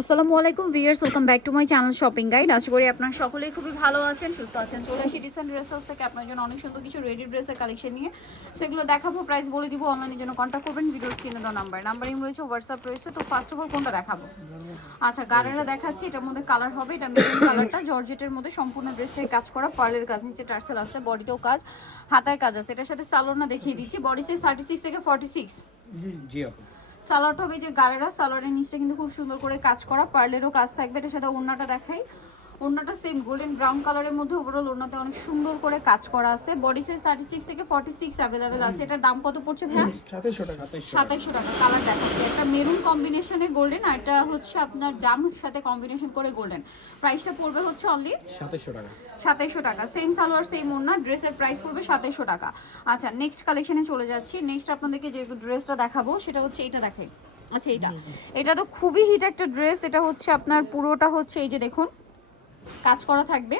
আসসালামু আলাইকুম viewers, welcome back to my channel shopping guide. আশা করি আপনারা সকলেই খুবই ভালো আছেন, সুস্থ আছেন। চলে আসি ডিসেন্ট ড্রেস হাউস থেকে আপনার জন্য অনেক সুন্দর কিছু রেডি ড্রেসের কালেকশন নিয়ে। সেগুলো দেখাবো, প্রাইস বলে দিব। অনলাইনের জন্য কন্ট্যাক্ট করবেন, ভিডিও স্ক্রিনে দেওয়া নাম্বার রয়েছে, হোয়াটসঅ্যাপ রয়েছে। তো ফার্স্ট অফ অল কোনটা দেখাবো? আচ্ছা, গাড়ারা দেখাচ্ছি। এটার মধ্যে কালার হবে, এটা মেরুন কালারটা, জর্জেটের মধ্যে সম্পূর্ণ ড্রেসটাই কাজ করা, পার্লের কাজ, নিচে টার্সেল আছে, বডিতেও কাজ, হাতায় কাজ আছে। এটার সাথে সালোয়ারটা দেখিয়ে দিচ্ছি। বডি সাইজ 36 থেকে 46। জি আপু। সালোয়ারটা হবে যে গাড়েরা, সালোয়ারের নিচটা কিন্তু খুব সুন্দর করে কাজ করা, পার্লেরও কাজ থাকবে। এটার সাথে ওড়নাটা দেখাই। ওড়নাটা সেম গোল্ডেন ব্রাউন কালারের মধ্যে, ওভারঅল ওড়নাতে অনেক সুন্দর করে কাজ করা আছে। বডি সাইজ 36 থেকে 46 অ্যাভেলেবেল আছে। এটার দাম কত পড়ছে ভাইয়া? 2700 টাকা। 2700 টাকা। কালার দেখাচ্ছি, একটা মেরুন কম্বিনেশনে গোল্ডেন, আর এটা হচ্ছে আপনার জামের সাথে কম্বিনেশন করে গোল্ডেন। প্রাইসটা পড়বে হচ্ছে অনলি 2700 টাকা। 2700 টাকা। সেম সালোয়ার সেম ওড়না, ড্রেসের প্রাইস পড়বে 2700 টাকা। আচ্ছা, নেক্সট কালেকশনে চলে যাচ্ছি। নেক্সট আপনাদেরকে যে ড্রেসটা দেখাবো সেটা হচ্ছে এইটা দেখাই। আচ্ছা, এটা তো খুবই হিট একটা ড্রেস। এটা হচ্ছে আপনার পুরোটা হচ্ছে এই যে দেখুন কাজ করা থাকবে।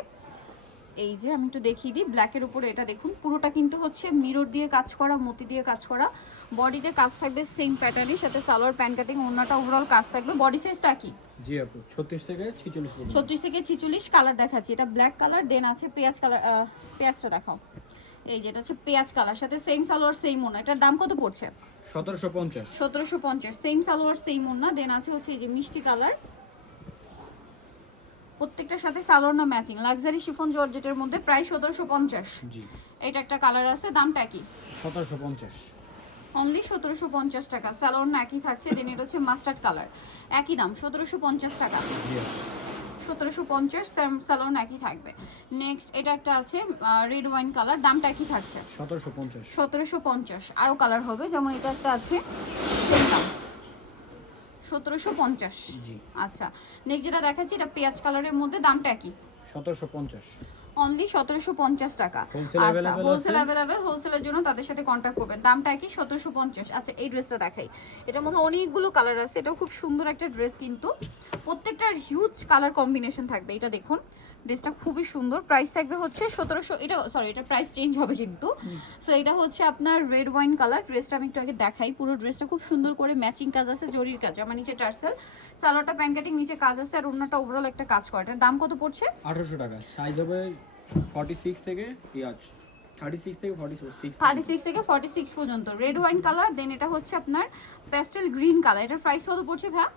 এই যে আমি একটু দেখিয়ে দিই, ব্ল্যাকের উপরে এটা দেখুন, পুরোটা কিন্তু হচ্ছে মিরর দিয়ে কাজ করা, মতি দিয়ে কাজ করা। বডিতে কাজ থাকবে সেম প্যাটার্নের সাথে, সালোয়ার প্যান্ট কাটিং, ওড়নাটা ওভারঅল কাজ থাকবে। বডি সাইজ তো একই। জি আপু, 36 থেকে 46 পর্যন্ত। 36 থেকে 46 কালার দেখাচ্ছি। এটা ব্ল্যাক কালার, দেন আছে পেঁয়াজ কালার। পেঁয়াজটা দেখাও। এই যেটা হচ্ছে পেঁয়াজ কালার, সাথে সেম সালোয়ার সেম ওড়না। এটার দাম কত পড়ছে? 1750। 1750। সেম সালোয়ার সেম ওড়না, দেন আছে হচ্ছে এই যে মিষ্টি কালার। প্রত্যেকটার সাথে সালোয়ার না ম্যাচিং, লাক্সারি শিফন জর্জেটের মধ্যে, প্রাইস 1750। জি। এটা একটা কালার আছে, দামটা কি? 1750। অনলি 1750 টাকা। সালোয়ার না একই থাকছে, দেন এটা হচ্ছে মাস্টার্ড কালার, একই দাম 1750 টাকা। জি আপু। 1750, সালোয়ার না একই থাকবে। নেক্সট এটা একটা আছে রেড ওয়াইন কালার, দামটা একই থাকছে 1750। 1750। আরও কালার হবে, যেমন এটা একটা আছে, সেম দাম 1750। জি। আচ্ছা, নেক্সট যেটা দেখাচ্ছি এটা পেঁয়াজ কালারের মধ্যে, দামটা একই 1750। অনলি 1750 টাকা। হোলসেল আচ্ছা, available হোলসেল আছে? অ্যাভেলেবেল, হোলসেলের জন্য তাদের সাথে কন্ট্যাক্ট করবেন। দামটা কি? 1750। আচ্ছা, এই ড্রেসটা দেখাই। এটার মধ্যে অনেকগুলো কালার আছে, এটাও খুব সুন্দর একটা ড্রেস, কিন্তু প্রত্যেকটার হিউজ কালার কম্বিনেশন থাকবে। এটা দেখুন, ড্রেসটা খুবই সুন্দর। প্রাইস থাকবে হচ্ছে 1700। এটা সরি, এটা প্রাইস চেঞ্জ হবে কিন্তু। সো এটা হচ্ছে আপনার রেড ওয়াইন কালার। ড্রেসটা আমি একটু আগে দেখাই। পুরো ড্রেসটা খুব সুন্দর করে ম্যাচিং কাজ আছে, জরির কাজ, আমার নিচে টার্সেল, সালোয়ারটা প্যান্ট কাটিং, নিচে কাজ আছে, আর ওড়নাটা ওভারঅল একটা কাজ করে। এটার দাম কত পড়ছে? 1800 টাকা। সাইজ হবে 46 থেকে 36 থেকে 46। 36 থেকে 46 পর্যন্ত। রেড ওয়াইন কালার, দেন এটা হচ্ছে আপনার প্যাস্টেল গ্রিন কালার। এটার প্রাইস কত পড়ছে ভাই?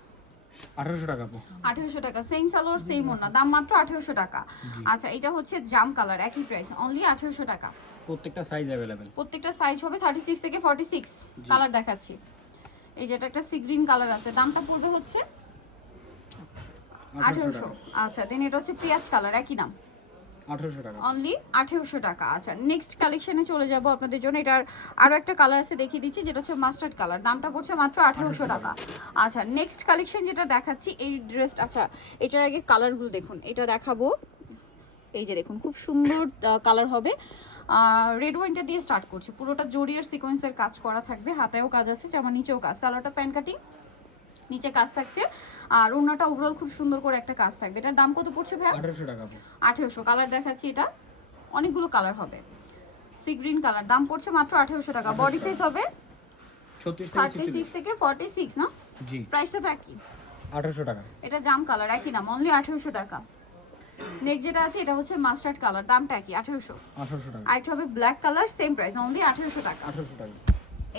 1800 টাকা আপু। 1800 টাকা। সেম সালোয়ার সেম ওড়না, দাম মাত্র 1800 টাকা। আচ্ছা, এটা হচ্ছে জাম কালার, একই প্রাইস, অনলি 1800 টাকা। প্রত্যেকটা সাইজ अवेलेबल। প্রত্যেকটা সাইজ হবে 36 থেকে 46। কালার দেখাচ্ছি, এই যে এটা একটা সি গ্রিন কালার আছে, দামটা পড়বে হচ্ছে 1800। আচ্ছা, দেন এটা হচ্ছে পেঁয়াজ কালার, একই দাম 1800 টাকা। অনলি 1800 টাকা। আচ্ছা, নেক্সট কালেকশনে চলে যাব আপনাদের জন্য। এটার আরও একটা কালার আছে, দেখিয়ে দিচ্ছি, যেটা হচ্ছে মাস্টার্ড কালার, দামটা পড়ছে মাত্র 1800 টাকা। আচ্ছা, নেক্সট কালেকশন যেটা দেখাচ্ছি, এই ড্রেসটা, আচ্ছা এটার আগে কালারগুলো দেখুন, এটা দেখাবো। এই যে দেখুন, খুব সুন্দর কালার হবে। রেড ওয়াইনটা দিয়ে স্টার্ট করছে, পুরোটা জরিয়ার সিকোয়েন্সের কাজ করা থাকবে, হাতেও কাজ আছে, যেমন নিচেও কাজ, সালোয়ারটা প্যান্ট কাটিং, নিচে কাজ থাকছে, আর ওড়নাটা ওভারঅল খুব সুন্দর করে একটা কাজ থাকবে। এটার দাম কত পড়ছে ভাই? 1800 টাকা আপু। 1800। কালার দেখাচ্ছি, এটা অনেকগুলো কালার হবে। সি গ্রিন কালার, দাম পড়ছে মাত্র 1800 টাকা। বডি সাইজ হবে 36 থেকে 46 না? জি। প্রাইসটা তো একই, 1800 টাকা। এটা জাম কালার, একই দাম, অনলি 1800 টাকা। নেক্সট যেটা আছে এটা হচ্ছে মাস্টার্ড কালার, দামটা একই 1800। 1800 টাকা। আর এটা হবে black colour, same price, only 1800 টাকা। 1800 টাকা।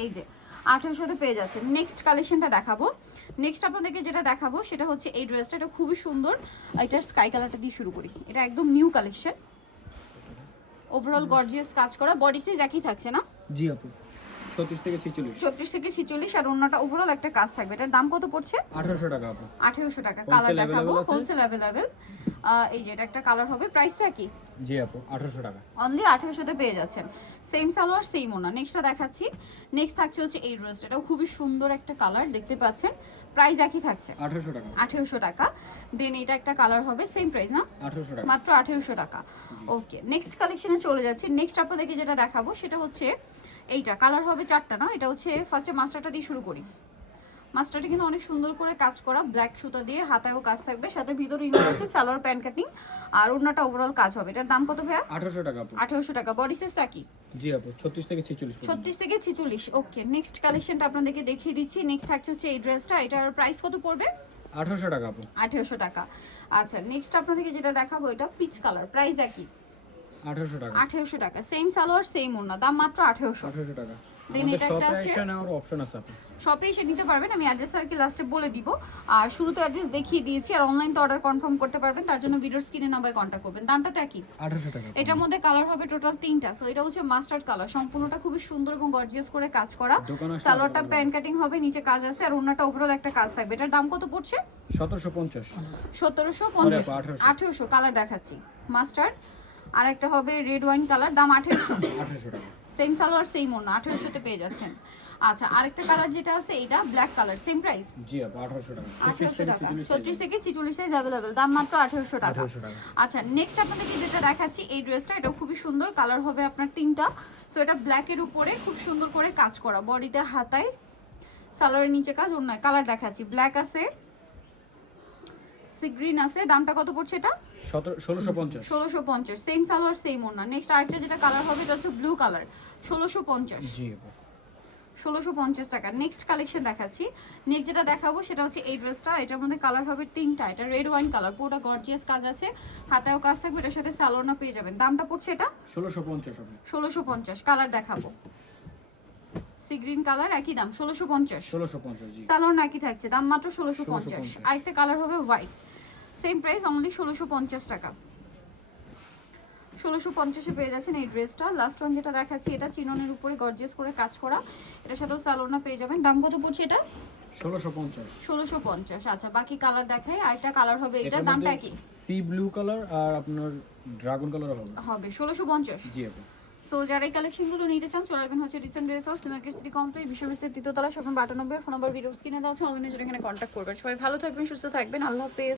এই যে 1800-তে পেয়ে যাচ্ছেন। নেক্সট কালেকশনটা দেখাবো। নেক্সট আপনাদেরকে যেটা দেখাবো সেটা হচ্ছে এই ড্রেসটা, এটা খুবই সুন্দর। এটা স্কাই কালারটা দিয়ে শুরু করি, এটা একদম নিউ কালেকশন, ওভারঅল গর্জিয়াস কাজ করা। বডি সাইজ একই থাকছে না? জি আপু, 36 থেকে 46। 36 থেকে 46, আর ওড়নাটা ওভারঅল একটা কাজ থাকবে। এটার দাম কত পড়ছে? 1800 টাকা আপু। 1800 টাকা। কালার Wholesale দেখাবো, available আছে? Wholesale available. এই যে এটা একটা কালার হবে, প্রাইসটা কি? জি আপু, 1800 টাকা। অনলি 1800-তে পেয়ে যাচ্ছেন। সেম সালোয়ার সেম ওড়না। নেক্সটটা দেখাচ্ছি। নেক্সট থাকছে হচ্ছে এই ড্রেসটা, এটাও খুবই সুন্দর একটা কালার, দেখতে পাচ্ছেন, প্রাইস একই থাকছে 1800 টাকা। 1800 টাকা। দেন এটা একটা কালার হবে, সেম প্রাইস না? 1800 টাকা। মাত্র 1800 টাকা। ওকে, নেক্সট কালেকশনে চলে যাচ্ছি। নেক্সট আপনাদেরকে যেটা দেখাবো সেটা হচ্ছে এইটা, কালার হবে 4টা না? এটা হচ্ছে ফার্স্টে মাস্টারটা দিয়ে শুরু করি। মাস্টারটা কিন্তু অনেক সুন্দর করে কাজ করা, ব্ল্যাক সুতা দিয়ে, হাতায়ও কাজ থাকবে, সাথে ভিতরে ইনার আছে, সালোয়ার প্যান্ট কাটিং, আর ওড়নাটা ওভারঅল কাজ হবে। এটার দাম কত ভাইয়া? 1800 টাকা আপু। 1800 টাকা। বডি সাইজ একই, জি আপু, 36 থেকে 46 পর্যন্ত। 36 থেকে 46। ওকে, নেক্সট কালেকশনটা আপনাদেরকে দেখিয়ে দিচ্ছি। নেক্সট থাকছে হচ্ছে এই ড্রেসটা, এটার প্রাইস কত পড়বে? 1800 টাকা আপু। 1800 টাকা। আচ্ছা নেক্সট আপনাদেরকে যেটা দেখাবো এটা পিচ কালার, প্রাইস একই 1800 টাকা। 1800 টাকা। সেম সালোয়ার সেম ওড়না, দাম মাত্র 1800। 1800 টাকা। Then আমাদের এটা একটা শপে আছে। এসে নেওয়ার অপশন আছে আপু। শপে এসে নিতে পারবেন, আমি অ্যাড্রেস আর কি লাস্টে বলে দিব। আর শুরুতে অ্যাড্রেস দেখিয়ে দিয়েছি, আর অনলাইন তো অর্ডার কনফার্ম করতে পারবেন, তার জন্য ভিডিওর স্ক্রিনে নাম্বারে কন্ট্যাক্ট করবেন। দামটা তো একই। 1800 টাকা। এটার মধ্যে কালার হবে টোটাল 3টা। সো এটা হচ্ছে মাস্টার্ড কালার, সম্পূর্ণটা খুবই সুন্দর এবং গর্জিয়াস করে কাজ করা। দোকানে আসলে সালোয়ারটা প্যান্ট কাটিং হবে, নিচে কাজ আছে, আর ওড়নাটা ওভারঅল একটা কাজ থাকবে। এটার দাম কত পড়ছে? 1750। 1750। 1800 1800 কালার দেখাচ্ছি, মাস্টার্ড। আর একটা হবে রেড ওয়াইন কালার, দাম 1800। 1800 টাকা। সেম সালোয়ার সেম ওড়না, 1800 তে পেয়ে যাচ্ছেন। আচ্ছা আরেকটা কালার যেটা আছে এটা ব্ল্যাক কালার, সেম প্রাইস জি আপু 1800 টাকা। 1800 টাকা। 36 থেকে 46 সাইজ अवेलेबल, দাম মাত্র 1800 টাকা। 1800 টাকা। আচ্ছা নেক্সট আপনাদেরকে যেটা দেখাচ্ছি এই ড্রেসটা, এটাও খুবই সুন্দর, কালার হবে আপনার 3টা। সো এটা ব্ল্যাকের উপরে খুব সুন্দর করে কাজ করা, বডিতে হাতায় সালোয়ারের নিচে কাজ, অন্য কালার দেখাচ্ছি। ব্ল্যাক আছে, সি গ্রিন আছে, দামটা কত পড়ছে এটা? 1650। 1650। সেম সালোয়ার সেম ওড়না। নেক্সট আরেকটা যেটা কালার হবে এটা হচ্ছে ব্লু কালার, 1650। জি আপু। 1650 টাকা। নেক্সট কালেকশন দেখাচ্ছি। নেক্সট যেটা দেখাবো সেটা হচ্ছে এই ড্রেসটা, এটার মধ্যে কালার হবে 3টা। এটা রেড ওয়াইন কালার, পুরোটা গর্জিয়াস কাজ আছে, হাতেও কাজ থাকবে, এটার সাথে সালোয়ারও পেয়ে যাবেন। দামটা পড়ছে এটা 1650 আপু। 1650। কালার দেখাবো, সি গ্রিন কালার, একই দাম 1650। 1650 জি। সালোয়ার একই থাকছে, দাম মাত্র 1650। 1650। আরেকটা কালার হবে হোয়াইট, সেম প্রাইস অনলি 1650 টাকা। 1650-এ পেয়ে যাচ্ছেন এই ড্রেসটা। লাস্ট ওয়ান যেটা দেখাচ্ছি এটা চিননের উপরে গর্জিয়াস করে কাজ করা, এটার সাথেও সালোয়ার পেয়ে যাবেন। দাম কত পড়ছে এটা? 1650। 1650। আচ্ছা বাকি কালার দেখাই। আরেকটা কালার হবে এটা, দামটা কি সি ব্লু কালার আর আপনার ড্রাগন কালার হবে? 1650। জি আপু। সো যারা এই কালেকশনগুলো নিতে চান চলে আসবেন হচ্ছে recent dress house, New Market city complex, বিশ্ববিদ্যালয়ের তৃতীয়তলা, shop number 98। Phone number videos কিনে দেওয়া আছে, অনলাইনে জন্য এখানে কন্ট্যাক্ট করবেন। সবাই ভালো থাকবেন, সুস্থ থাকবেন, আল্লাহ হাফেজ।